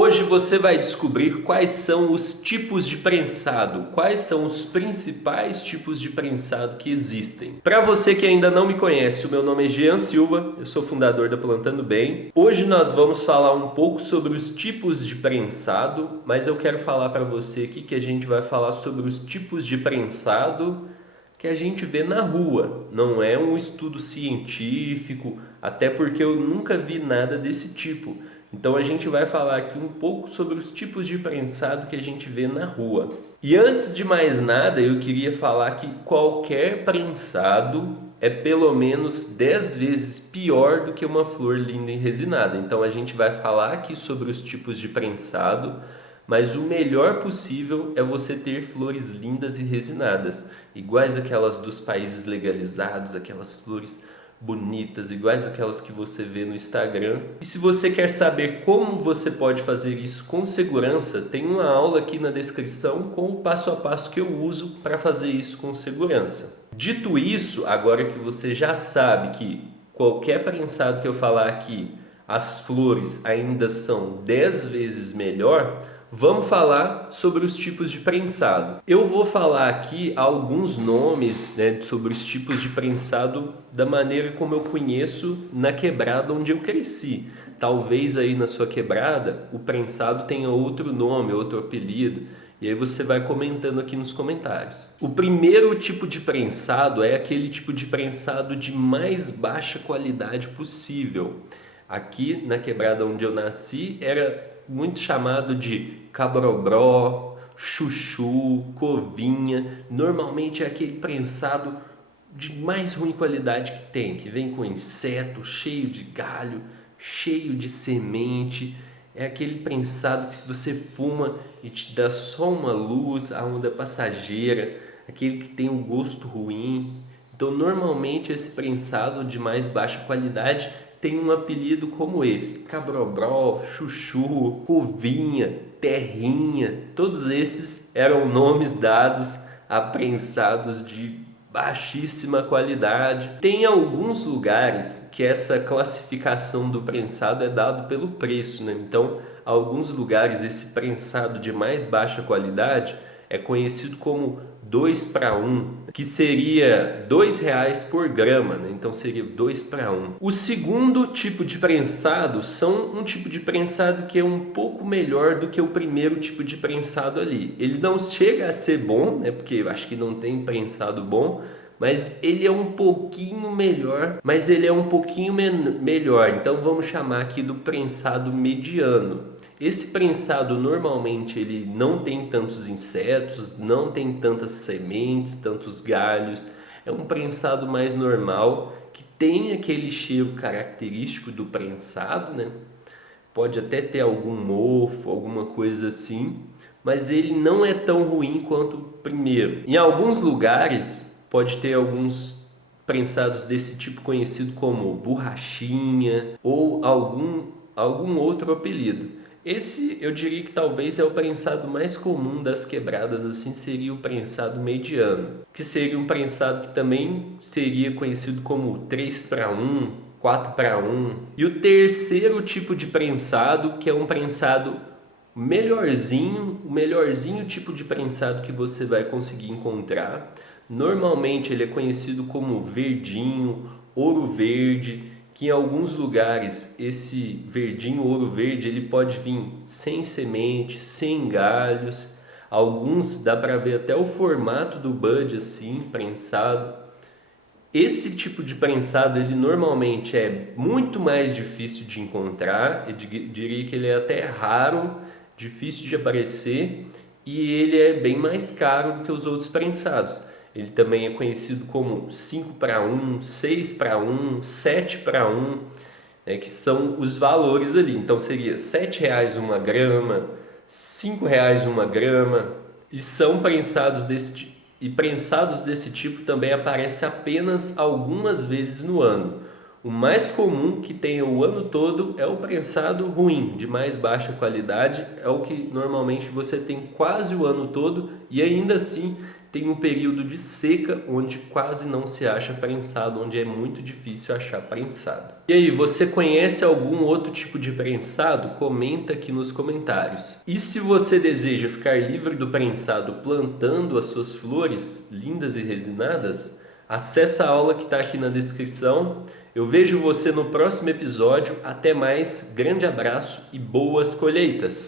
Hoje você vai descobrir quais são os tipos de prensado, quais são os principais tipos de prensado que existem. Para você que ainda não me conhece, o meu nome é Jean Silva, eu sou fundador da Plantando Bem. Hoje nós vamos falar um pouco sobre os tipos de prensado, mas eu quero falar para você aqui que a gente vai falar sobre os tipos de prensado que a gente vê na rua. Não é um estudo científico, até porque eu nunca vi nada desse tipo. Então a gente vai falar aqui um pouco sobre os tipos de prensado que a gente vê na rua. E antes de mais nada, eu queria falar que qualquer prensado é pelo menos 10 vezes pior do que uma flor linda enresinada. Então a gente vai falar aqui sobre os tipos de prensado, mas o melhor possível é você ter flores lindas e resinadas, iguais aquelas dos países legalizados, aquelas flores bonitas, iguais aquelas que você vê no Instagram. E se você quer saber como você pode fazer isso com segurança, tem uma aula aqui na descrição com o passo a passo que eu uso para fazer isso com segurança. Dito isso, agora que você já sabe que qualquer prensado que eu falar aqui, as flores ainda são 10 vezes melhor, vamos falar sobre os tipos de prensado. Eu vou falar aqui alguns nomes, sobre os tipos de prensado da maneira como eu conheço na quebrada onde eu cresci. Talvez aí na sua quebrada o prensado tenha outro nome, outro apelido. E aí você vai comentando aqui nos comentários. O primeiro tipo de prensado é aquele tipo de prensado de mais baixa qualidade possível. Aqui na quebrada onde eu nasci era muito chamado de cabrobró, chuchu, covinha. Normalmente é aquele prensado de mais ruim qualidade que tem, que vem com inseto, cheio de galho, cheio de semente. É aquele prensado que se você fuma e te dá só uma luz, a onda passageira, aquele que tem um gosto ruim. Então normalmente esse prensado de mais baixa qualidade tem um apelido como esse: cabrobró, chuchu, covinha, terrinha. Todos esses eram nomes dados a prensados de baixíssima qualidade. Tem alguns lugares que essa classificação do prensado é dado pelo preço, né? Então, alguns lugares esse prensado de mais baixa qualidade é conhecido como 2 para 1, que seria R$ 2 por grama, né? Então seria 2 para 1. O segundo tipo de prensado são um tipo de prensado que é um pouco melhor do que o primeiro tipo de prensado ali. Ele não chega a ser bom, né? Porque eu acho que não tem prensado bom, mas ele é um pouquinho melhor, melhor. Então vamos chamar aqui do prensado mediano. Esse prensado normalmente ele não tem tantos insetos, não tem tantas sementes, tantos galhos. É um prensado mais normal, que tem aquele cheiro característico do prensado, né? Pode até ter algum mofo, alguma coisa assim, mas ele não é tão ruim quanto o primeiro. Em alguns lugares pode ter alguns prensados desse tipo conhecido como borrachinha ou algum outro apelido. Esse eu diria que talvez é o prensado mais comum das quebradas, assim seria o prensado mediano, que seria um prensado que também seria conhecido como 3 para 1, 4 para 1. E o terceiro tipo de prensado, que é um prensado melhorzinho, o melhorzinho tipo de prensado que você vai conseguir encontrar. Normalmente ele é conhecido como verdinho, ouro verde, que em alguns lugares esse verdinho, ouro verde, ele pode vir sem semente, sem galhos. Alguns dá para ver até o formato do bud assim, prensado. Esse tipo de prensado, ele normalmente é muito mais difícil de encontrar, eu diria que ele é até raro, difícil de aparecer, e ele é bem mais caro do que os outros prensados. Ele também é conhecido como 5 para 1, 6 para 1, 7 para 1, que são os valores ali. Então seria R$ 7,00 uma grama, R$ 5,00 uma grama, e são prensados desse tipo. E prensados desse tipo também aparecem apenas algumas vezes no ano. O mais comum que tem o ano todo é o prensado ruim, de mais baixa qualidade, é o que normalmente você tem quase o ano todo e ainda assim tem um período de seca onde quase não se acha prensado, onde é muito difícil achar prensado. E aí, você conhece algum outro tipo de prensado? Comenta aqui nos comentários. E se você deseja ficar livre do prensado plantando as suas flores lindas e resinadas, acessa a aula que está aqui na descrição. Eu vejo você no próximo episódio. Até mais, grande abraço e boas colheitas!